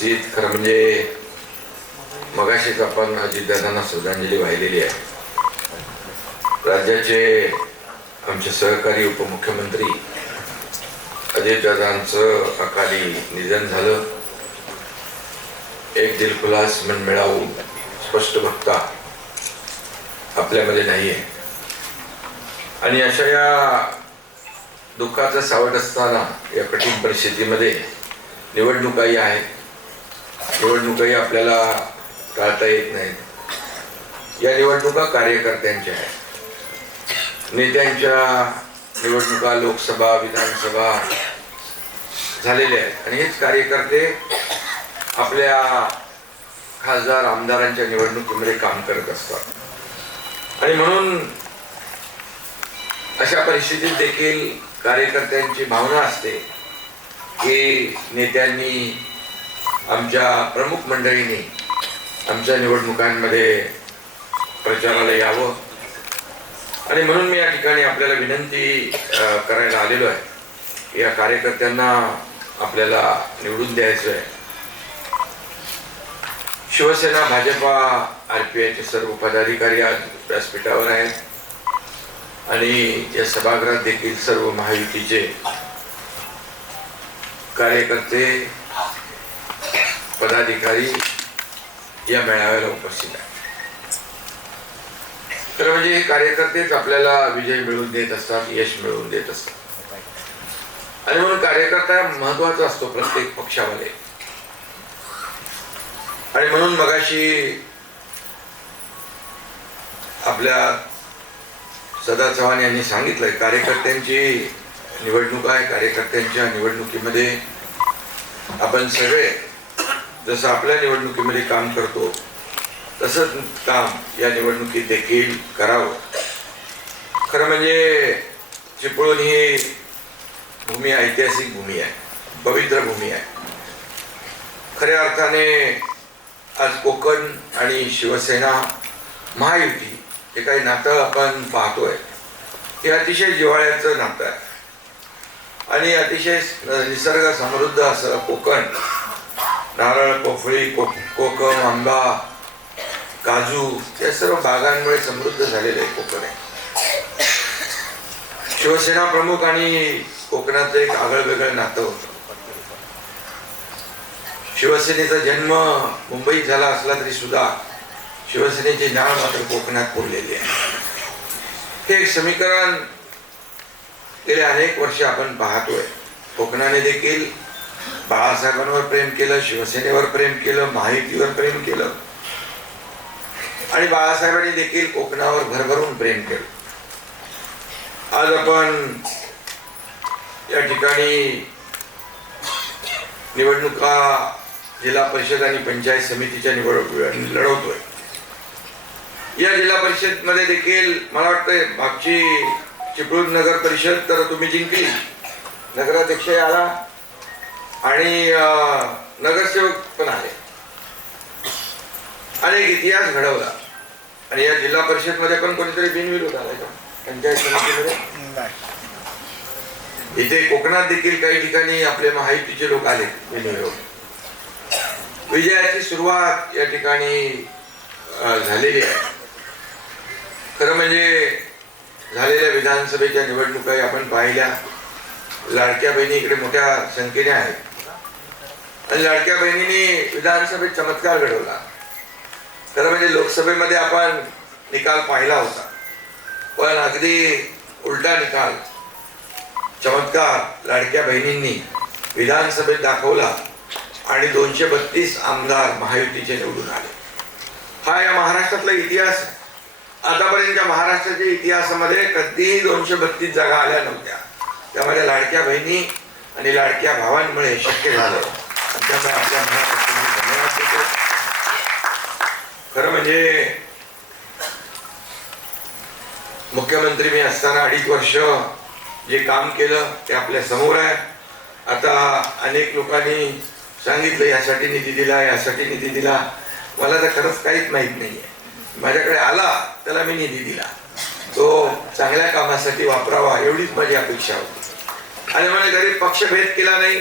उपस्थित, खरं म्हणजे मगाशीच आपण अजितदादांना श्रद्धांजली वाहिलेली आहे. राज्याचे आमचे सहकारी उपमुख्यमंत्री अजितदादांचं अकाली निधन झालं. एक दिलखुलास मनमिळावू स्पष्ट वक्ता आपल्यामध्ये नाही आहे. आणि अशा या दुःखाचं सावट असताना या कठीण परिस्थितीमध्ये निवडणुकाही आहेत. निवडणुकाही आपल्याला टाळता येत नाहीत. या निवडणुका कार्यकर्त्यांच्या आहेत. नेत्यांच्या निवडणुका लोकसभा विधानसभा झालेल्या आहेत आणि हेच कार्यकर्ते आपल्या खासदार आमदारांच्या निवडणुकीमध्ये काम करत असतात. आणि म्हणून अशा परिस्थितीत देखील कार्यकर्त्यांची भावना असते की नेत्यांनी आमच्या प्रमुख मंडळींनी आमच्या निवडणुकांमध्ये प्रचाराला यावं. आणि म्हणून मी या ठिकाणी आपल्याला विनंती करायला आलेलो आहे. या कार्यकर्त्यांना आपल्याला निवडून द्यायचं आहे. शिवसेना, भाजपा, RPIचे सर्व पदाधिकारी आज व्यासपीठावर आहेत आणि या सभागृहात देखील सर्व महायुतीचे कार्यकर्ते पदाधिकारी या मेळाव्याला उपस्थित आहेत. तर म्हणजे हे कार्यकर्तेच आपल्याला विजय मिळवून देत असतात, यश मिळवून देत असतात. आणि म्हणून कार्यकर्ता महत्वाचा असतो प्रत्येक पक्षामध्ये. आणि म्हणून मगाशी आपल्या सदा चव्हाण यांनी सांगितलंय, कार्यकर्त्यांची निवडणूक आहे. कार्यकर्त्यांच्या निवडणुकीमध्ये आपण सगळे जसं आपल्या निवडणुकीमध्ये काम करतो तसंच काम या निवडणुकीत देखील करावं. खरं म्हणजे चिपळूण ही भूमी ऐतिहासिक भूमी आहे, पवित्र भूमी आहे. खऱ्या अर्थाने आज कोकण आणि शिवसेना महायुती हे काही नातं आपण पाहतोय हे अतिशय जिव्हाळ्याचं नातं आहे. आणि अतिशय निसर्ग समृद्ध असं कोकण, नारळ, पोफळी, कोकम, आंबा, काजू या सर्व बागांमुळे समृद्ध झालेलं आहे कोकण आहे. शिवसेना प्रमुख आणि कोकणाचं एक आगळं वेगळं नातं होतं. शिवसेनेचा जन्म मुंबईत झाला असला तरी सुद्धा शिवसेनेची नाळ मात्र कोकणात पुरलेली आहे. हे एक समीकरण गेले अनेक वर्ष आपण पाहतोय. कोकणाने देखील बाळासाहेबांवर प्रेम केलं, शिवसेनेवर प्रेम केलं, महायुतीवर प्रेम केलं आणि बाळासाहेबांनी देखील कोकणावर भरभरून प्रेम केलं. आज आपण या ठिकाणी निवडणुका जिल्हा परिषद आणि पंचायत समितीच्या निवडणूक लढवतोय. या जिल्हा परिषद मध्ये देखील मला वाटतंय मागची चिपळूण नगर परिषद तर तुम्ही जिंकली, नगराध्यक्ष आला आणि नगरसेवक पण आले. अनेक इतिहास घडवला. आणि या जिल्हा परिषद मध्ये पण कोणीतरी बिनविरोध आला का पंचायत समितीमध्ये? इथे कोकणात देखील काही ठिकाणी आपले महायुतीचे लोक आले बिनविरोध. विजयाची सुरुवात या ठिकाणी झालेली आहे. खरं म्हणजे झालेल्या विधानसभेच्या निवडणुका आपण पाहिल्या. लाडक्या बहिणी इकडे मोठ्या संख्येने आहेत आणि लाडक्या बहिणींनी विधानसभेत चमत्कार घडवला. खरं म्हणजे लोकसभेमध्ये आपण निकाल पाहिला होता, पण अगदी उलटा निकाल, चमत्कार लाडक्या बहिणींनी विधानसभेत दाखवला आणि 232 आमदार महायुतीचे निवडून आले. हा या महाराष्ट्रातला इतिहास आहे. आतापर्यंतच्या महाराष्ट्राच्या इतिहासामध्ये कधीही 232 जागा आल्या नव्हत्या. त्यामध्ये लाडक्या बहिणी आणि लाडक्या भावांमुळे शक्य झालं. त्यामुळे आपल्या मनापासून धन्यवाद देतो. खरं म्हणजे मुख्यमंत्री मी असताना 2.5 वर्ष जे काम केलं ते आपल्या समोर आहे. आता अनेक लोकांनी सांगितलं यासाठी निधी दिला, यासाठी निधी दिला. मला तर खरंच काहीच माहित नाहीये. माझ्याकडे आला त्याला मी निधी दिला, तो चांगल्या कामासाठी वापरावा एवढीच माझी अपेक्षा होती. आणि मला घरी पक्षभेद केला नाही,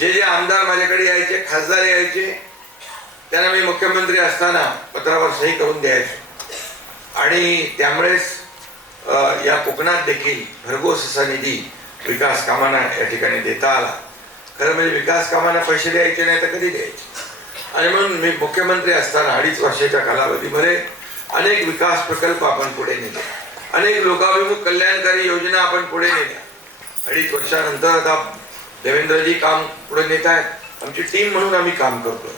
जे आमदार माझ्याकडे यायचे, खासदार यायचे, त्यांना मी मुख्यमंत्री असताना पत्रावर सही करून द्यायचो आणि त्यामुळेच या कोकणात देखील भरघोस असा निधी विकास कामांना या ठिकाणी देता आला. खरं म्हणजे विकास कामांना पैसे द्यायचे नाही तर कधी द्यायचे. आणि म्हणून मी मुख्यमंत्री असताना 2.5 वर्षाच्या कालावधीमध्ये अनेक विकास प्रकल्प आपण पुढे नेले, अनेक लोकाभिमुख कल्याणकारी योजना आपण पुढे नेल्या. 2.5 वर्षानंतर आता देवेंद्रजी काम पुढे नेत आहेत. आमची टीम म्हणून आम्ही काम करतो.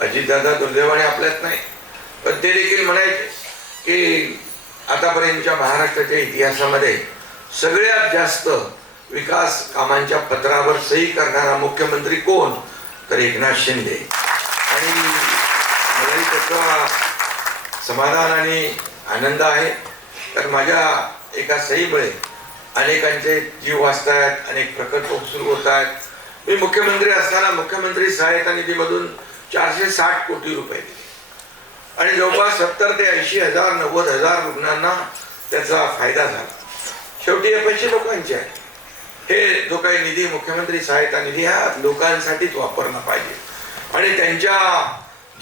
अजितदादा दुर्दैवाने आपल्यात नाही, पण ते देखील म्हणायचे की आतापर्यंतच्या महाराष्ट्राच्या इतिहासामध्ये सगळ्यात जास्त विकास कामांच्या पत्रावर सही करणारा मुख्यमंत्री कोण, तर एकनाथ शिंदे. आणि मलाही त्याचा समाधान आणि आनंद आहे. तर माझ्या एका सहीमुळे अनेकांचे जीव वाचतायत, अनेक प्रकल्प सुरू होत आहेत. मी मुख्यमंत्री असताना मुख्यमंत्री सहायता निधीमधून 460 कोटी रुपये दिले आणि जवळपास 70 ते 80 हजार 90 हजार रुग्णांना त्याचा फायदा झाला. शेवटी हे पैसे लोकांचे आहेत. हे जो काही निधी मुख्यमंत्री सहायता निधी हा लोकांसाठीच वापरला पाहिजे आणि त्यांच्या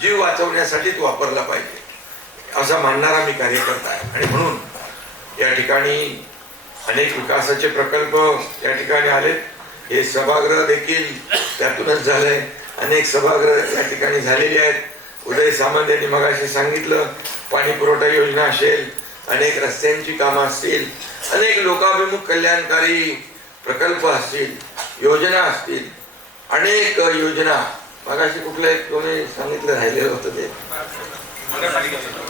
जीव वाचवण्यासाठीच वापरला पाहिजे असा मानणारा मी कार्यकर्ता आहे. आणि म्हणून या ठिकाणी अनेक विकासाचे प्रकल्प या ठिकाणी आले. हे सभागृह देखील त्यातूनच झालंय. अनेक सभागृह या ठिकाणी झालेले आहेत. उदय सामंत यांनी मगाशी सांगितलं, पाणी पुरवठा योजना असेल, अनेक रस्त्यांची कामं असतील, अनेक लोकाभिमुख कल्याणकारी प्रकल्प असतील, योजना असतील, अनेक योजना. मगाशी कुठले कोणी सांगितलं राहिलेलं होतं ते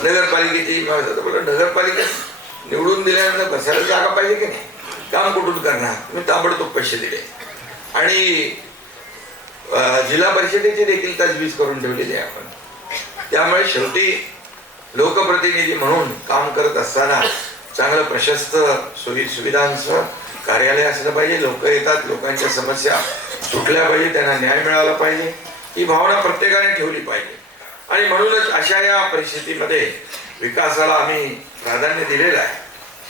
नगरपालिकेची. नगरपालिका निवडून दिल्यानंतर बसायला जागा पाहिजे की नाही, काम कुठून करणार. मी ताबडतोब पैसे दिले आणि जिल्हा परिषदेची देखील तजवीज करून ठेवलेली आहे आपण. त्यामुळे शेवटी लोकप्रतिनिधी म्हणून काम करत असताना चांगलं प्रशस्त सोयी सुविधांचं कार्यालय असलं पाहिजे. लोक येतात, लोकांच्या समस्या सुटल्या पाहिजे, त्यांना न्याय मिळाला पाहिजे, ही भावना प्रत्येकाने ठेवली पाहिजे. आणि म्हणूनच अशा या परिस्थितीमध्ये विकासाला आम्ही प्राधान्य दिलेलं आहे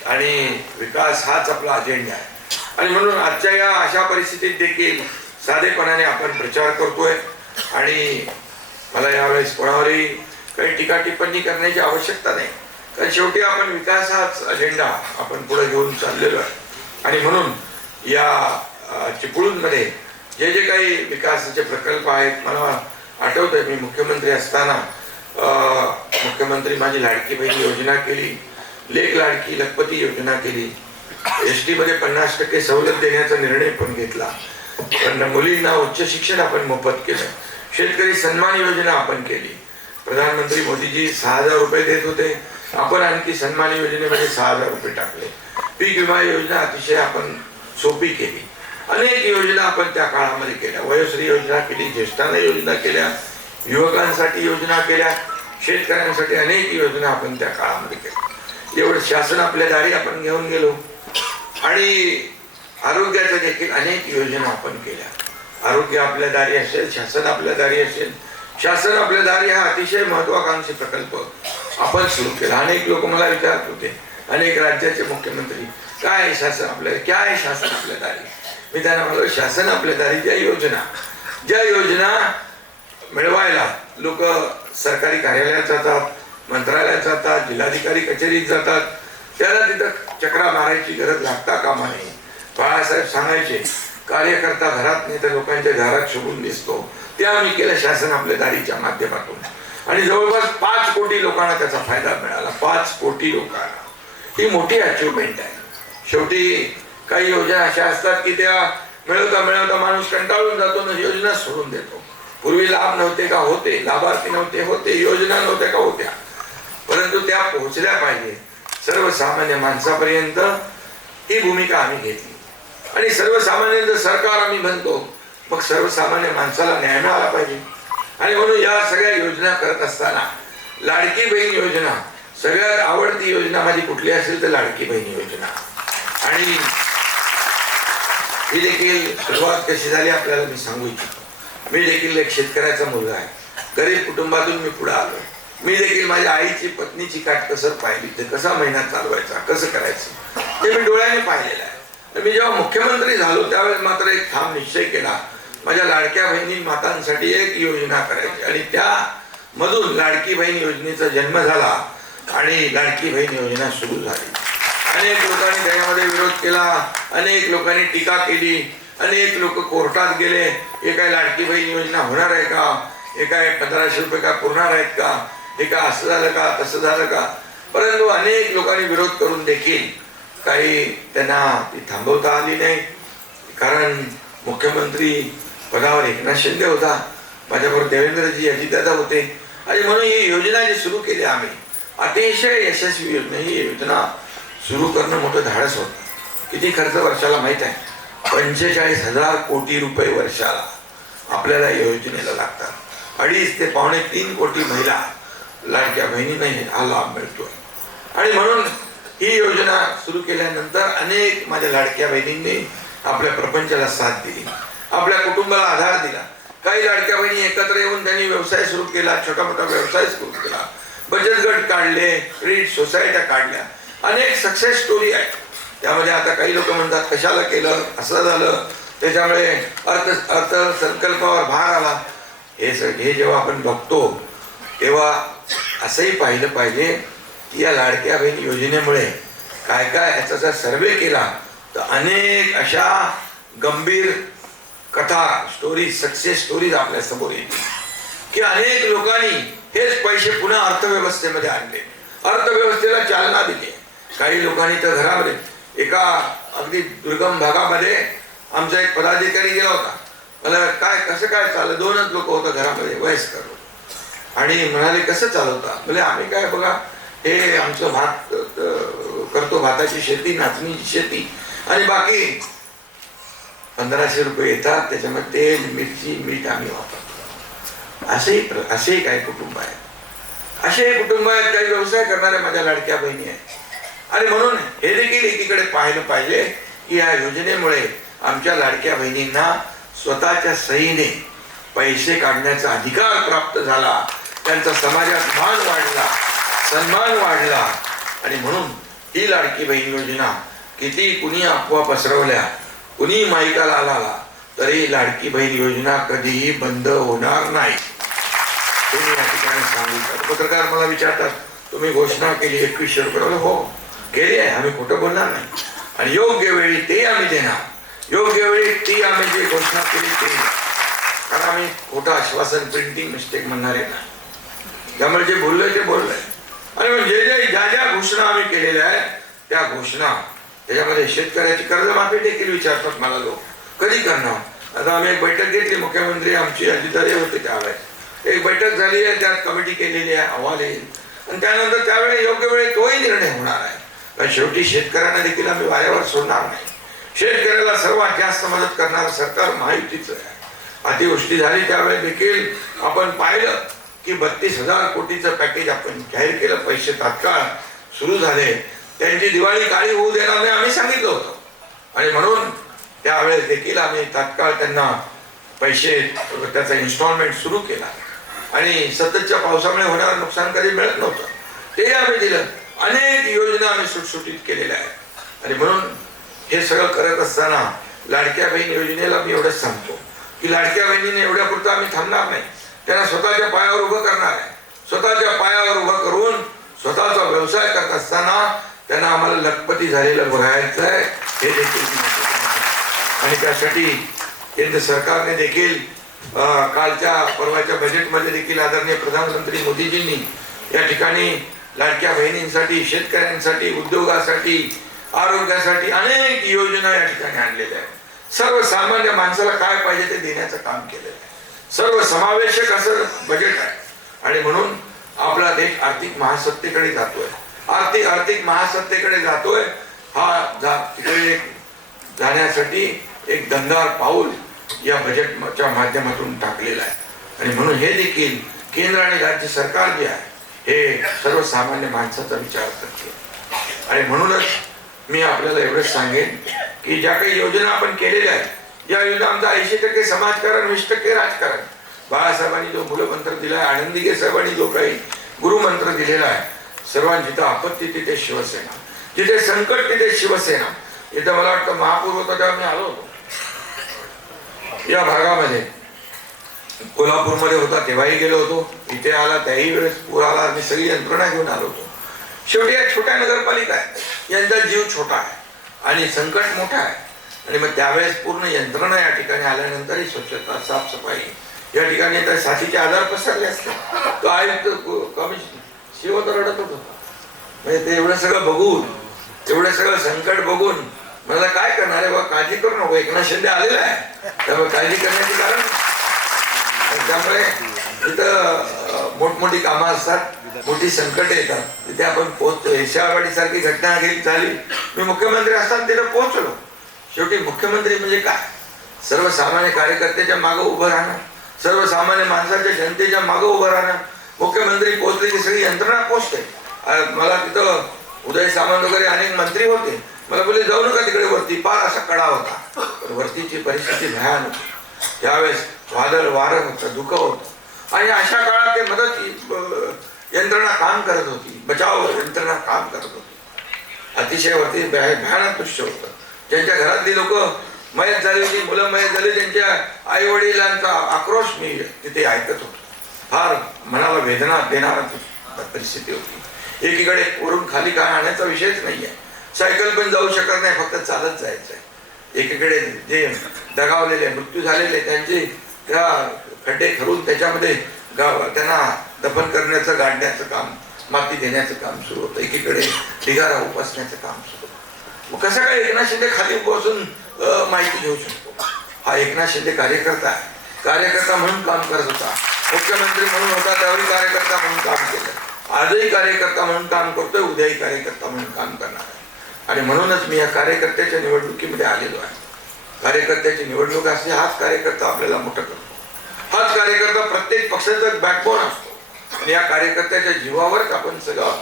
आणि विकास हाच आपला अजेंडा आहे. आणि म्हणून आजच्या या अशा परिस्थितीत देखील साधेपणाने आपण प्रचार करतोय आणि मला यावेळेस कोणावरही काही टीका टिप्पणी करण्याची आवश्यकता नाही, कारण शेवटी आपण विकास हाच अजेंडा आपण पुढे घेऊन चाललेलो आहे. आणि म्हणून या चिपळूणमध्ये जे जे काही विकासाचे प्रकल्प आहेत, मला आठवतंय मी मुख्यमंत्री असताना मुख्यमंत्री माझी लाडकी बहीण योजना केली, लेक लाडकी लखपती योजना केली, एसटी मध्ये 50% सवलत देण्याचा निर्णय पण घेतला, पण मुलींना उच्च शिक्षण आपण मोफत केलं, शेतकरी सन्मान योजना आपण केली, प्रधानमंत्री मोदीजी 6,000 रुपये देत होते, आपण आणखी सन्मान योजनेमध्ये 6,000 रुपये टाकले, पीक विमा योजना अतिशय आपण सोपी केली, अनेक योजना आपण त्या काळामध्ये केल्या, वयोश्री योजना केली, ज्येष्ठांना योजना केल्या, युवकांसाठी योजना केल्या, शेतकऱ्यांसाठी अनेक योजना आपण त्या काळामध्ये केल्या. एवढं शासन आपल्या दारी आपण घेऊन गेलो आणि आरोग्याच्या देखील अनेक योजना आपण केल्या. आरोग्य आपल्या दारी असेल, शासन आपल्या दारी असेल, शासन आपल्या दारी हा अतिशय महत्वाकांक्षी प्रकल्प आपण सुरू केला. अनेक लोक मला विचारत होते, अनेक राज्याचे मुख्यमंत्री, काय शासन आपल्या, काय शासन आपल्या दारी. मी त्यांना म्हणालो, शासन आपल्या दारी ज्या योजना मिळवायला लोक सरकारी कार्यालयात जातात, मंत्रालयात जातात, जिल्हाधिकारी कचेरीत जातात, त्याला तिथं चक्रा मारायची गरज लागता कामा नये. बाळासाहेब सांगायचे, कार्यकर्ता घरात नाही तर लोकांच्या घरात शोभून दिसतो. ते आम्ही केलं शासन आपल्या दारीच्या माध्यमातून आणि जवळपास 5 कोटी लोकांना त्याचा फायदा मिळाला. 5 कोटी लोकांना, ही मोठी अचिव्हमेंट आहे. शेवटी काही योजना अशा असतात की त्या मिळवता मिळवता माणूस कंटाळून जातो आणि योजना सोडून देतो. पूर्वी लाभ नव्हते का होते, लाभार्थी नव्हते होते, योजना नव्हत्या का होत्या, परंतु त्या पोहोचल्या पाहिजे सर्वसामान्य माणसापर्यंत. ही भूमिका आम्ही घेतली आणि सर्वसामान्य सरकार आम्ही म्हणतो, मग सर्वसामान्य माणसाला न्याय मिळाला पाहिजे. आणि म्हणून या सगळ्या योजना करत असताना लाडकी बहीण योजना सगळ्यात आवडती योजना माझी कुठली असेल तर लाडकी बहीण योजना. आणि ही देखील सुरुवात कशी झाली आपल्याला मी सांगू इच्छितो. मी देखील एक शेतकऱ्याचा मुलगा आहे, गरीब कुटुंबातून मी पुढे आलो. मी देखील माझ्या आईची पत्नीची काटकसर पाहिली, ते कसा महिना चालवायचा, कसं करायचं ते मी डोळ्याने पाहिलेलं आहे. मी जेव्हा मुख्यमंत्री झालो त्यावेळेस मात्र एक ठाम निश्चय केला, माझ्या लाडक्या बहिणी मातांसाठी एक योजना करायची आणि त्या मधून लाडकी बहीण योजनेचा जन्म झाला आणि लाडकी बहीण योजना सुरू झाली. अनेक लोकांनी त्यामध्ये विरोध केला, अनेक लोकांनी टीका केली, अनेक लोक कोर्टात गेले. हे काय लाडकी बहीण योजना होणार आहे का, हे काय 1500 रुपये का पुरणार आहेत का, हे का असं झालं का तसं झालं का. परंतु अनेक लोकांनी विरोध करून देखील काही त्यांना ती थांबवता आली नाही. कारण मुख्यमंत्री पदावर एकनाथ शिंदे होता, माझ्याबरोबर देवेंद्रजी अजितदादा होते आणि म्हणून ही योजना जी सुरू केली आम्ही, अतिशय यशस्वी योजना. ही योजना सुरू करणं मोठं धाडस होतं. किती खर्च वर्षाला माहीत आहे? 45,000 कोटी रुपये वर्षाला आपल्याला या योजनेला लागतात. 2.5 ते 2.25 कोटी महिला लाडक्या बहिणींना हा लाभ मिळतोय. आणि म्हणून ही योजना सुरू केल्यानंतर अनेक माझ्या लाडक्या बहिणींनी आपल्या प्रपंचाला साथ दिली, आपल्या कुटुंबाला आधार दिला. काही लाडक्या बहिणी एकत्र येऊन त्यांनी व्यवसाय सुरू केला, छोटा मोठा व्यवसाय सुरू केला, बचत गट काढले, रीट सोसायट्या काढल्या. अनेक सक्सेस स्टोरी आहे त्यामध्ये. आता काही लोक म्हणतात कशाला केलं, असं झालं, त्याच्यामुळे अर्थसंकल्पावर भार आला. हे जेव्हा आपण बघतो तेव्हा असंही पाहिलं पाहिजे की या लाडक्या बहीण योजनेमुळे काय काय याचा जर सर्वे केला तर अनेक अशा गंभीर कथा स्टोरीज, सक्सेस स्टोरीज आपल्या समोर येतील की अनेक लोकांनी हेच पैसे पुन्हा अर्थव्यवस्थेमध्ये आणले, अर्थव्यवस्थेला चालना दिली. काही लोकांनी तर घरामध्ये एका अगदी दुर्गम भागामध्ये आमचा एक पदाधिकारी गेला होता. मला काय कसं काय चाललं, 2च लोक होतं घरामध्ये, वयस्कर, आणि म्हणाले कसं चालवता? म्हणजे आम्ही काय बघा, हे आमचं भात करतो, भाताची शेती, नाचणीची शेती, आणि बाकी 1500 रुपये येतात, त्याच्यामध्ये तेल, मिरची, मीठ आम्ही वापरतो. असेही काही कुटुंब आहेत, असेही कुटुंब आहेत, काही व्यवसाय करणाऱ्या माझ्या लाडक्या बहिणी आहेत. आणि म्हणून हे देखील एकीकडे पाहिलं पाहिजे की या योजनेमुळे आमच्या लाडक्या बहिणींना स्वतःच्या सहीने पैसे काढण्याचा अधिकार प्राप्त झाला, त्यांचा समाजात मान वाढला, सन्मान वाढला. आणि म्हणून ही लाडकी बहीण योजना किती कुणी अफवा पसरवल्या, कुणी माईकाला आला, तरी लाडकी बहीण योजना कधीही बंद होणार नाही. तुम्ही या ठिकाणी सांगितलं. पत्रकार मला विचारतात तुम्ही घोषणा केली 2100 रुपये. हो केली आहे, आम्ही खोटं बोलणार नाही. आणि योग्य वेळी ते आम्ही देणार, योग्य वेळी ती आम्ही जी घोषणा केली ते, कारण आम्ही खोटं आश्वासन, प्रिंटिंग मिस्टेक म्हणणारे नाही. त्यामुळे जे बोललोय ते बोललोय. आणि ज्या ज्या घोषणा आम्ही केलेल्या आहेत त्या घोषणा, त्याच्यामध्ये शेतकऱ्याची कर्जमाफी देखील विचारतात मला लोक, कधी करणार? आता आम्ही एक बैठक घेतली, मुख्यमंत्री आमची अजितदादा होते त्यावेळेस एक बैठक झाली आहे, त्यात कमिटी केलेली आहे, अहवाल येईल आणि त्यानंतर त्यावेळी योग्य वेळी तोही निर्णय होणार आहे. कारण शेवटी शेतकऱ्यांना देखील आम्ही वाऱ्यावर सोडणार नाही. शेतकऱ्याला सर्वात जास्त मदत करणारं सरकार महायुतीचं आहे. अतिवृष्टी झाली त्यावेळी देखील आपण पाहिलं की 32,000 कोटीचं पॅकेज आपण जाहीर केलं, पैसे तात्काळ सुरू झाले. त्यांची दिवाळी काळी होऊ देणार नाही आम्ही सांगितलं होतं, आणि म्हणून त्यावेळेस देखील आम्ही तात्काळ त्यांना पैसे, त्याचा इन्स्टॉलमेंट सुरू केला. आणि सततच्या पावसामुळे होणारं नुकसान कधी मिळत नव्हतं, ते आम्ही दिलं. अनेक योजना आम्ही सुटसुटीत केलेल्या आहेत. आणि म्हणून हे सगळं करत असताना लाडक्या बहीण योजनेला मी एवढंच सांगतो की लाडक्या बहिणीने एवढ्यापुरतं आम्ही थांबणार नाही, त्यांना स्वतःच्या पायावर उभं करणार आहे. स्वतःच्या पायावर उभं करून स्वतःचा व्यवसाय करत असताना त्यांना आम्हाला लखपती झालेलं बघायचं आहे, हे देखील. आणि त्यासाठी केंद्र सरकारने देखील कालच्या परवाच्या बजेटमध्ये देखील आदरणीय प्रधानमंत्री मोदीजींनी या ठिकाणी लाडक्या बहिणींसाठी, शेतकऱ्यांसाठी, उद्योगासाठी, आरोग्यासाठी अनेक योजना या ठिकाणी आणलेल्या आहेत. सर्वसामान्य माणसाला काय पाहिजे ते देण्याचं काम केलेलं आहे. सर्वसमावेशक असं बजेट आहे. आणि म्हणून आपला देश आर्थिक महासत्तेकडे जातोय, आर्थिक महासत्तेकडे जातोय. तिकडे जाण्यासाठी एक दमदार पाऊल या बजेटच्या माध्यमातून टाकलेलं आहे. आणि म्हणून हे देखील केंद्र आणि राज्य सरकार जे आहे हे सर्वसामान्य माणसाचा विचार करते. आणि म्हणूनच मी आपल्याला एवढंच सांगेन की ज्या काही योजना आपण केलेल्या आहेत, या योजना आमचा 80% समाजकारण, 20% राजकारण. बाळासाहेबांनी जो मूलमंत्र दिलाय, आनंदीगे साहेबांनी जो काही गुरुमंत्र दिलेला आहे, सर्वांची जिथं आपत्ती तिथे शिवसेना, जिथे संकट तिथे शिवसेना. इथं मला वाटतं महापूर होता तेव्हा मी आलो होतो, या भागामध्ये कोल्हापूरमध्ये होता तेव्हाही गेलो होतो, इथे आला त्याही वेळेस पूर आला, मी सगळी यंत्रणा घेऊन आलो होतो. शेवटी या छोट्या नगरपालिका आहे, यांचा जीव छोटा आहे आणि संकट मोठा आहे. आणि मग त्यावेळेस पूर्ण यंत्रणा या ठिकाणी आल्यानंतरही स्वच्छता साफसफाई या ठिकाणी तर साथीचे आजार पसरले असते. तो आयुक्त शिव तर रडत होता. म्हणजे ते एवढं सगळं बघून, एवढं सगळं संकट बघून मला काय करणार आहे बाबा, काळजी करू नको, एकनाथ शिंदे आलेला आहे, त्यामुळे काळजी करण्याची कारण. त्यामुळे तिथं मोठमोठी कामं असतात, मोठी संकट येतात, तिथे आपण पोहोचतो. एशियावाडी सारखी घटना झाली, मी मुख्यमंत्री असताना तिथे पोहोचलो. शेवटी मुख्यमंत्री म्हणजे काय, सर्वसामान्य कार्यकर्त्याच्या मागं उभं राहणं, सर्वसामान्य माणसाच्या जनतेच्या मागं उभं राहणं. मुख्यमंत्री पोहोचले की सगळी यंत्रणा पोहोचते. मला तिथं उदय सामंत वगैरे अनेक मंत्री होते, मला बोलले जाऊ नका तिकडे वरती, पार असा कडा होता. वरतीची परिस्थिती भयानक होती. त्यावेळेस वादळ वारं होतं, धुकं होतं आणि अशा काळात ते मदत यंत्रणा काम करत होती, बचाव यंत्रणा काम करत होती. अतिशय वरती भयानक दृश्य होतं. ज्यांच्या घरातली लोक मयत झाली होती, मुलं मयत झाली, त्यांच्या आई वडिलांचा आक्रोश मी तिथे ऐकत होतो. फार मनाला वेदना देणारा परिस्थिती होती. एकीकडे वरून खाली काय आणण्याचा विषयच नाहीये, सायकल पण जाऊ शकत नाही, फक्त चालत जायचं आहे. एकीकडे जे दगावलेले मृत्यू झालेले त्यांचे त्या खड्डे खरून त्याच्यामध्ये त्यांना दफन करण्याचं, गाडण्याचं काम, माती देण्याचं काम सुरू होतं. एकीकडे ढिगारा उपसण्याचं काम सुरू होतं. मग कसं काय एकनाथ शिंदे खाली बसून माहिती घेऊ शकतो? हा एकनाथ शिंदे कार्यकर्ता आहे, कार्यकर्ता म्हणून काम करत होता. मुख्यमंत्री म्हणून होता त्यावेळी कार्यकर्ता म्हणून काम केलं, आजही कार्यकर्ता म्हणून काम करतोय, उद्याही कार्यकर्ता म्हणून काम करणार आहे. आणि म्हणूनच मी या कार्यकर्त्याच्या निवडणुकीमध्ये आलेलो आहे. कार्यकर्त्याची निवडणूक असते, हाच कार्यकर्ता आपल्याला मोठं करतो. हाच कार्यकर्ता प्रत्येक पक्षाचा बॅकबोन असतो आणि या कार्यकर्त्याच्या जीवावरच आपण सगळं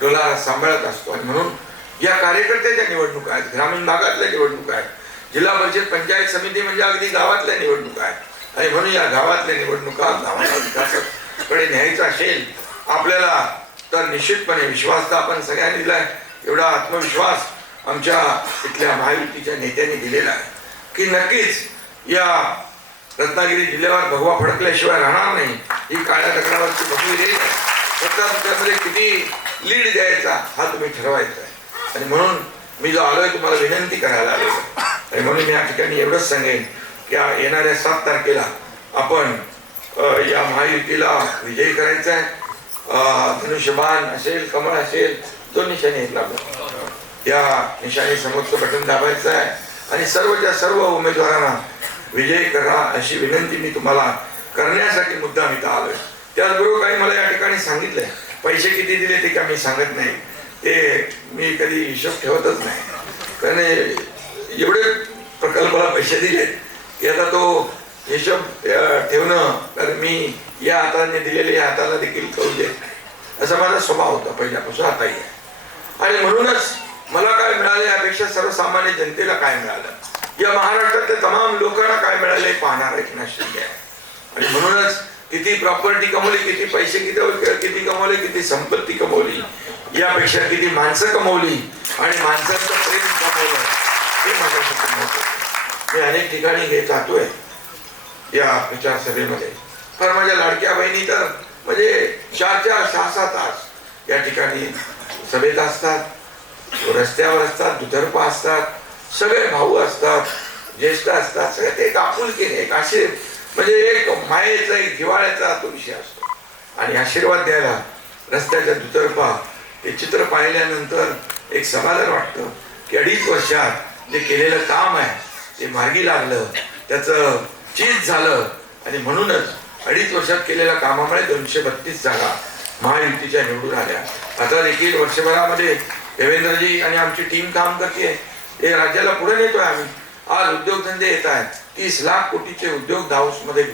डोला सांभाळत असतो. आणि म्हणून या कार्यकर्त्याच्या निवडणुका आहेत, ग्रामीण भागातल्या निवडणुका आहेत, जिल्हा परिषद पंचायत समिती म्हणजे अगदी गावातल्या निवडणुका आहेत. आणि म्हणून या गावातल्या निवडणुका गावाला विकासाकडे न्यायचा असेल आपल्याला तर निश्चितपणे विश्वास तर आपण सगळ्यांनी दिलाय. एवढा आत्मविश्वास आमच्या इथल्या महायुतीच्या नेत्यांनी दिलेला आहे की नक्कीच या रत्नागिरी जिल्ह्यावर भगवा फडकल्याशिवाय राहणार नाही. ही काळ्या दगडावरची भगवी रेल आहे, फक्त त्यामध्ये किती लीड द्यायचा हा तुम्ही ठरवायचा आहे. आणि म्हणून मी जो आलोय तुम्हाला विनंती करायला आलो आहे. आणि म्हणून मी या ठिकाणी एवढंच सांगेन की येणाऱ्या 7 तारखेला आपण या महायुतीला विजयी करायचा आहे. धनुष्यबाण असेल, कमळ असेल, 2 निशाणी आहेत आपल्याला. या निशाणी समोरचं बटन दाबायचं आहे आणि सर्वच्या सर्व उमेदवारांना विजयी करा अशी विनंती मी तुम्हाला करण्यासाठी मुद्दाम इथं आलोय. त्याचबरोबर काही मला या ठिकाणी सांगितलंय, पैसे किती दिले ते का मी सांगत नाही, ते मी कधी हिशोब ठेवतच नाही. कारण एवढे प्रकल्पाला पैसे दिले की आता तो हिशोब ठेवणं, कारण मी या हाताने दिलेले या हाताला देखील करू देत नाही, असा माझा स्वभाव होता पहिल्यापासून, आताही आहे. आणि म्हणूनच मला काय मिळाले यापेक्षा सर्वसामान्य जनतेला काय मिळालं, या महाराष्ट्रातल्या तमाम लोकांना काय मिळाले पाहणार एकनाथ शिंदे आहे. आणि म्हणूनच किती प्रॉपर्टी कमवली, किती पैसे किती कमवले, किती संपत्ती कमवली, यापेक्षा किती माणसं कमवली आणि माणसांचं प्रेम कमवलं हे माझ्यासाठी महत्त्वाचं. मी अनेक ठिकाणी घेत जातोय या प्रचार सभेमध्ये, पण माझ्या लाडक्या बहिणी तर म्हणजे 4-4, 6-6 तास या ठिकाणी सभेत असतात, रस्त्यावर असतात, दुतर्फा असतात, सगळे भाऊ असतात, ज्येष्ठ असतात, सगळे ते आपुलकीने एक आशीर्वाद म्हणजे एक मायेचा, एक जिव्हाळ्याचा तो विषय असतो. आणि आशीर्वाद द्यायला रस्त्याच्या दुतर्फा ते चित्र पाहिल्यानंतर एक समाधान वाटतं की 2.5 वर्षात जे केलेलं काम आहे ते मार्गी लागलं, त्याचं चीज झालं. आणि म्हणूनच 2.5 वर्षात केलेल्या कामामुळे 232 जागा महायुतीच्या निवडून आल्या. आता देखील वर्षभरामध्ये देवेंद्रजी आणि आमची टीम काम करते, हे राज्याला पुढे नेतोय आम्ही. आज उद्योगधंदे येत आहेत, 30 लाख कोटीचे उद्योग दावोसमध्ये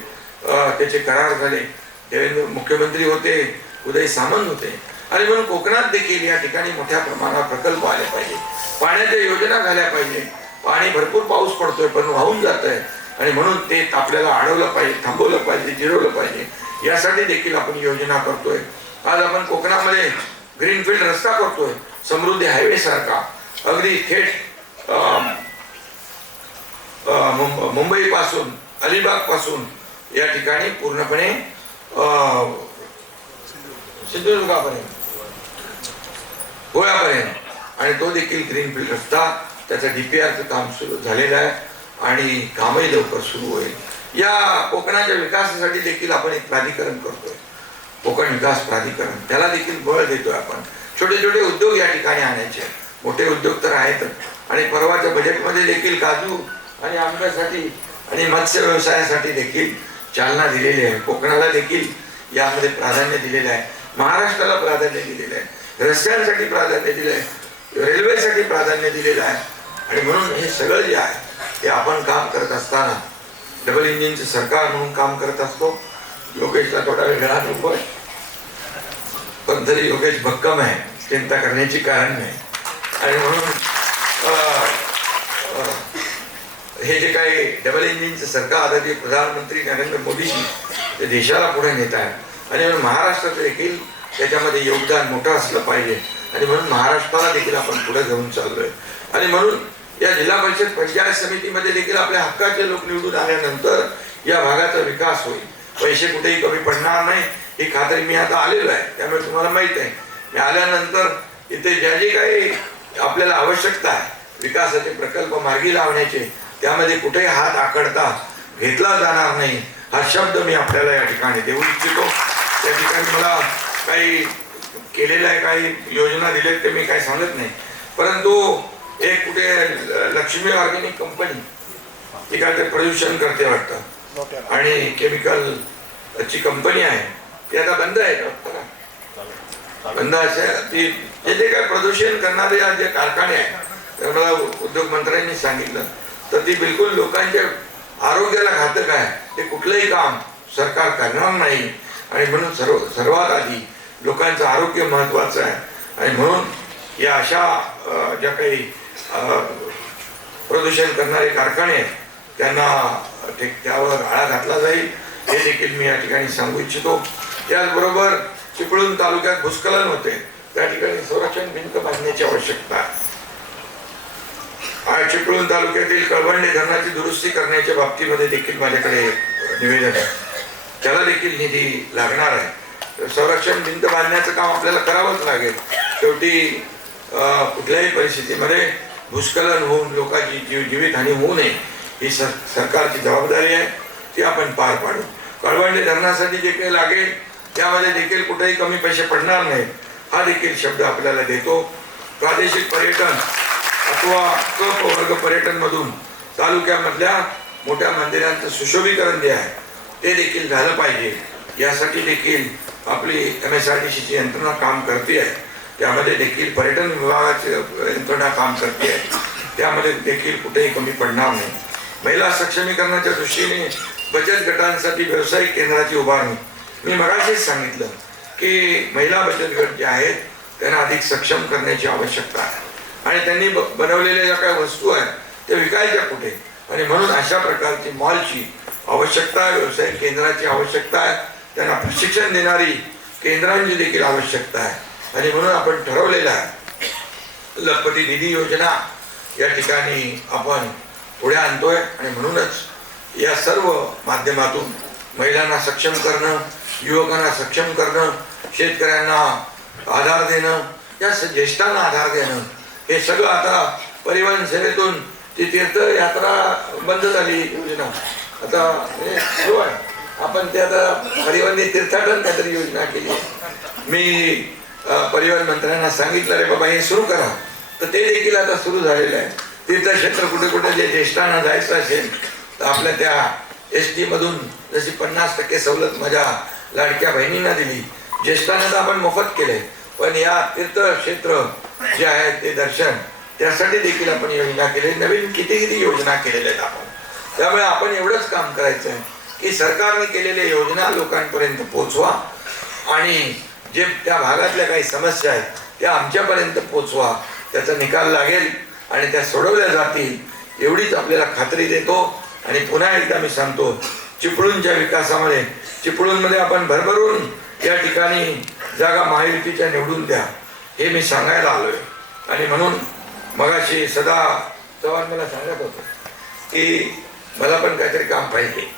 त्याचे करार झाले. देवेंद्र मुख्यमंत्री होते, उदय सामंत होते. आणि म्हणून कोकणात देखील या ठिकाणी मोठ्या प्रमाणात प्रकल्प आले पाहिजे, पाण्याच्या योजना झाल्या पाहिजे. पाणी भरपूर पाऊस पडतोय पण वाहून जात आहे आणि म्हणून ते आपल्याला अडवलं पाहिजे, थांबवलं पाहिजे, जिरवलं पाहिजे. यासाठी देखील आपण योजना करतोय. आज आपण कोकणामध्ये ग्रीनफील्ड रस्ता करतोय, समृद्धी हायवे सारखा, अगदी थेट मुंबई पासून अलिबाग पासून या ठिकाणी पूर्णपणे सिंधुदुर्गापर्यंत गोव्यापर्यंत, आणि तो देखील ग्रीनफील्ड रस्ता, त्याचं DPRचं काम सुरू झालेलं आहे आणि कामही लवकर सुरू होईल. या कोकणाच्या विकासासाठी देखील आपण एक प्राधिकरण करतोय, कोकण विकास प्राधिकरण, त्याला देखील बळ देतोय आपण. छोटे छोटे उद्योग या ठिकाणी आणायचे, मोठे उद्योग तर आहेत, आणि परवाच्या बजेटमध्ये देखील काजू आणि आंब्यासाठी आणि मत्स्य व्यवसायासाठी देखील चालना दिलेली आहे. कोकणाला देखील यामध्ये प्राधान्य दिलेलं आहे, महाराष्ट्राला प्राधान्य दिलेलं आहे, रस्त्यांसाठी प्राधान्य दिलं आहे, रेल्वेसाठी प्राधान्य दिलेलं आहे. आणि म्हणून हे सगळं जे आहे ते आपण काम करत असताना डबल इंजिनचं सरकार म्हणून काम करत असतो. योगेशला थोडा वेगळा नकोय, पण तरी योगेश भक्कम आहे, चिंता करण्याची कारण नाही. आणि म्हणून हे जे काही डबल इंजिनचं सरकार आता जे प्रधानमंत्री नरेंद्र मोदीजी ते देशाला पुढे नेत आहे, आणि म्हणून महाराष्ट्राचं देखील त्याच्यामध्ये योगदान मोठं असलं पाहिजे. आणि म्हणून महाराष्ट्राला देखील आपण पुढे घेऊन चाललोय. आणि म्हणून या जिल्हा परिषद पंचायत समितीमध्ये देखील आपल्या हक्काचे लोक निवडून आल्यानंतर या भागाचा विकास होईल. पैसे कुठेही कमी पडणार नाही ही खात्री मी आता आलेलो आहे. त्यामुळे तुम्हाला माहित आहे, मी आल्यानंतर इथे ज्या जे काही आपल्याला आवश्यकता आहे विकासाचे प्रकल्प मार्गी लावण्याचे, त्यामध्ये कुठेही हात आखडता घेतला जाणार नाही हा शब्द मी आपल्याला या ठिकाणी देऊ इच्छितो. त्या ठिकाणी मला काही केलेलं आहे, काही योजना दिलेत ते मी काही सांगत नाही, परंतु एक कुठे लक्ष्मी ऑर्गॅनिक कंपनी ती काय ते प्रदूषण करते वाटतं, आणि केमिकलची कंपनी आहे ती आता बंद आहे का? बंद असेल ती, जे काय प्रदूषण करणारे जे कारखाने आहेत तर मला उद्योग मंत्र्यांनी सांगितलं तर ती बिलकुल लोकांच्या आरोग्याला घातक आहे, ते कुठलंही काम सरकार करणार नाही. आणि म्हणून सर्वात आधी लोकांचं आरोग्य महत्वाचं आहे. आणि म्हणून या अशा ज्या काही प्रदूषण करणारे कारखाने आहेत त्यांना त्यावर आळा घातला जाईल हे देखील मी या ठिकाणी सांगू इच्छितो. त्याचबरोबर चिपळूण तालुक्यात भूस्खलन होते, त्या ठिकाणी संरक्षण भिंत बांधण्याची आवश्यकता आहे. चिपळूण तालुक्यातील कळवंडे धरणाची दुरुस्ती करण्याच्या बाबतीमध्ये देखील माझ्याकडे निवेदन आहे, त्याला देखील निधी लागणार आहे. संरक्षण भिंत बांधण्याचं काम आपल्याला करावंच लागेल. शेवटी कुठल्याही परिस्थितीमध्ये भूस्खलन होऊन लोकांची जीवितहानी होऊ नये ही सरकारची जबाबदारी आहे, ती आपण पार पाडू. कळवंडे धरणासाठी जे काही लागेल त्यामध्ये देखील कुठेही कमी पैसे पडणार नाहीत हा देखील शब्द आपल्याला देतो. प्रादेशिक पर्यटन अथवा क वर्ग पर्यटन मधून तालुक्यामधल्या मोठ्या मंदिरांचं सुशोभीकरण जे आहे ते देखील झालं पाहिजे. यासाठी देखील आपली MSRDCची यंत्रणा काम करते आहे, त्यामध्ये देखील पर्यटन विभागाची यंत्रणा काम करते आहे, त्यामध्ये देखील कुठेही कमी पडणार नाही. महिला सक्षमीकरणाच्या दृष्टीने बचत गटांसाठी व्यावसायिक केंद्राची उभारणी, मी मगाशीच सांगितलं की महिला बचत गट जे आहेत त्यांना अधिक सक्षम करण्याची आवश्यकता आहे, आणि त्यांनी बनवलेल्या ज्या काही वस्तू आहेत त्या विकायच्या कुठे. आणि म्हणून अशा प्रकारची मॉलची आवश्यकता आहे, व्यावसायिक केंद्राची आवश्यकता आहे, त्यांना प्रशिक्षण देणारी केंद्रांची देखील आवश्यकता आहे. आणि म्हणून आपण ठरवलेलं आहे लखपती निधी योजना या ठिकाणी आपण पुढे आणतोय. आणि म्हणूनच या सर्व माध्यमातून महिलांना सक्षम करणं, युवकांना सक्षम करणं, शेतकऱ्यांना आधार देणं, या ज्येष्ठांना आधार देणं, हे सगळं आता परिवहन सेवेतून ती तीर्थयात्रा बंद झाली योजना आता सुरू आहे, आपण ते आता परिवहन तीर्थाटन काहीतरी योजना केली. मी परिवहन मंत्र्यांना सांगितलं रे बाबा हे सुरू करा, तर ते देखील आता सुरू झालेलं आहे. तीर्थक्षेत्र कुठे कुठे जे ज्येष्ठांना जायचं असेल तर आपल्या त्या ST मधून जशी 50% सवलत माझ्या लाडक्या बहिणींना दिली, ज्येष्ठांना तर आपण मोफत केले, पण या तीर्थक्षेत्र जे आहे ते दर्शन त्यासाठी देखील आपण योजना केली, नवीन किती किती योजना केलेल्या आहेत आपण. त्यामुळे आपण एवढंच काम करायचं आहे की सरकारने केलेल्या योजना लोकांपर्यंत पोहोचवा, आणि जे त्या भागातल्या काही समस्या आहेत त्या आमच्यापर्यंत पोहोचवा, त्याचा निकाल लागेल आणि त्या सोडवल्या जातील एवढीच आपल्याला खात्री देतो. आणि पुन्हा एकदा मी सांगतो, चिपळूणच्या विकासामध्ये चिपळूणमध्ये आपण भरभरून या ठिकाणी जागा महायुतीच्या निवडून द्या हे मी सांगायला आलोय. आणि म्हणून मगाशी सदा चव्हाण मला सांगत होते की मला पण काहीतरी काम पाहिजे.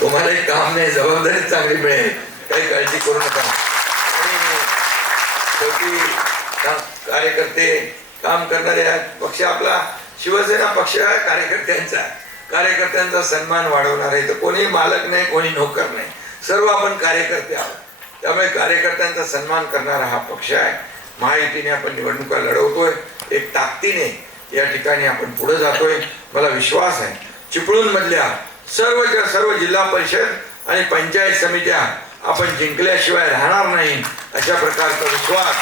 तुम्हाला काम नाही, जबाबदारी चांगली मिळेल, काही काळजी करू नका. आणि शेवटी कार्यकर्ते काम करणारे आहेत. पक्ष आपला शिवसेना पक्ष हा कार्यकर्त्यांचा सन्मान वाढवणार आहे. तर कोणी मालक नाही, कोणी नोकर नाही, सर्व आपण कार्यकर्ते आहोत. त्यामुळे कार्यकर्त्यांचा सन्मान करणारा हा पक्ष आहे. महायुतीने आपण निवडणुका लढवतोय, एक ताकदीने या ठिकाणी आपण पुढे जातोय. मला विश्वास आहे चिपळूण मधल्या सर्व जिल्हा परिषद आणि पंचायत समित्या आपण जिंकल्याशिवाय राहणार नाही, अशा प्रकारचा विश्वास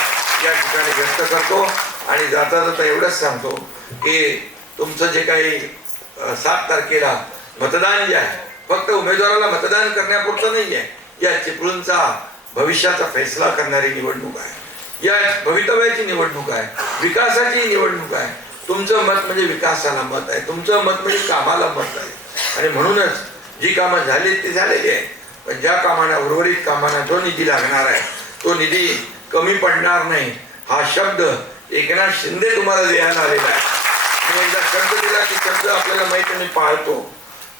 या ठिकाणी व्यक्त करतो. आणि जाता जाता एवढंच सांगतो की तुमचं जे काही 7 तारखेला मतदान जे आहे, फक्त उमेदवाराला मतदान करण्यापुरतं नाही आहे. या चिपळूणचा भविष्याचा फैसला करणारी निवडणूक आहे. या भवितव्याची निवडणूक आहे, विकासाची निवडणूक आहे. तुमचं मत म्हणजे विकासाला मत आहे, तुमचं मत म्हणजे कामाला मत आहे. आणि म्हणूनच जी कामं झाली ती झालेली आहे, पण ज्या कामांना, उर्वरित कामांना जो निधी लागणार आहे तो निधी कमी पडणार नाही, हा शब्द एकनाथ शिंदे तुम्हाला द्यायला आलेला आहे. मी एकदा शब्द दिला की शब्द आपल्याला माहिती मी पाळतो.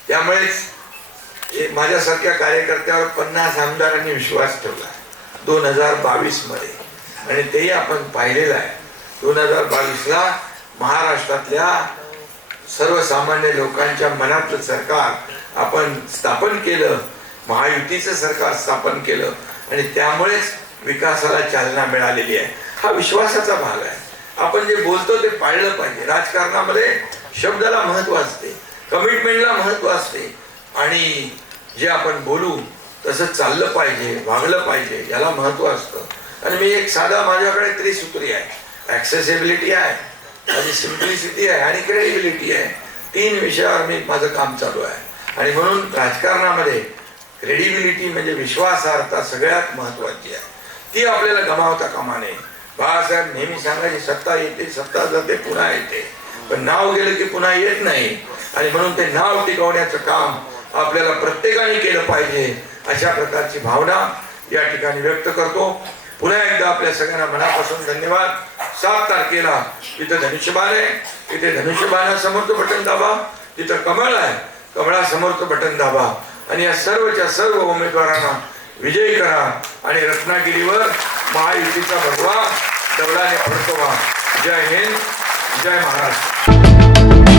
त्यामुळेच माझ्यासारख्या कार्यकर्त्यावर 50 आमदारांनी विश्वास ठेवला 2022 मध्ये, आणि तेही आपण पाहिलेलं आहे. 2022ला महाराष्ट्रातल्या सर्वसामान्य लोकांच्या मनातलं सरकार आपण स्थापन केलं, महायुतीचं सरकार स्थापन केलं, आणि त्यामुळेच विकासाला चालना मिळालेली आहे. हा विश्वासाचा भाग आहे. आपण जे बोलतो ते पाळलं पाहिजे. राजकारणामध्ये शब्दाला महत्व असते, कमिटमेंटला महत्व असते, आणि जे आपण बोलू तसं चाललं पाहिजे, वागलं पाहिजे, याला महत्व असतं. आणि मी एक साधा, माझ्याकडे त्रिसूत्री आहे. ॲक्सेसिबिलिटी आहे, माझी सिम्प्लिसिटी आहे, आणि क्रेडिबिलिटी आहे. 3 विषयावर मी माझं काम चालू आहे. आणि म्हणून राजकारणामध्ये क्रेडिबिलिटी म्हणजे विश्वासार्हता सगळ्यात महत्वाची आहे. ती आपल्याला गमावता कामा नये. बाळासाहेब नेहमी सांगायचे, सत्ता येते, सत्ता जाते, पुन्हा येते, पण नाव गेलं की पुन्हा येत नाही. आणि म्हणून ते नाव टिकवण्याचं काम आपल्याला प्रत्येकाने केलं पाहिजे, अशा प्रकारची भावना या ठिकाणी व्यक्त करतो. पुन्हा एकदा आपल्या सगळ्यांना मनापासून धन्यवाद. 7 तारखेला तिथं धनुष्यबाण आहे, तिथे धनुष्यबाणासमोरचं बटन दाबा, तिथं कमळ आहे, कमळासमोरचं बटन दाबा, आणि या सर्वच्या सर्व उमेदवारांना विजयी करा. आणि रत्नागिरीवर महायुतीचा भगवा दगडाने फडकवा. जय हिंद, जय महाराष्ट्र.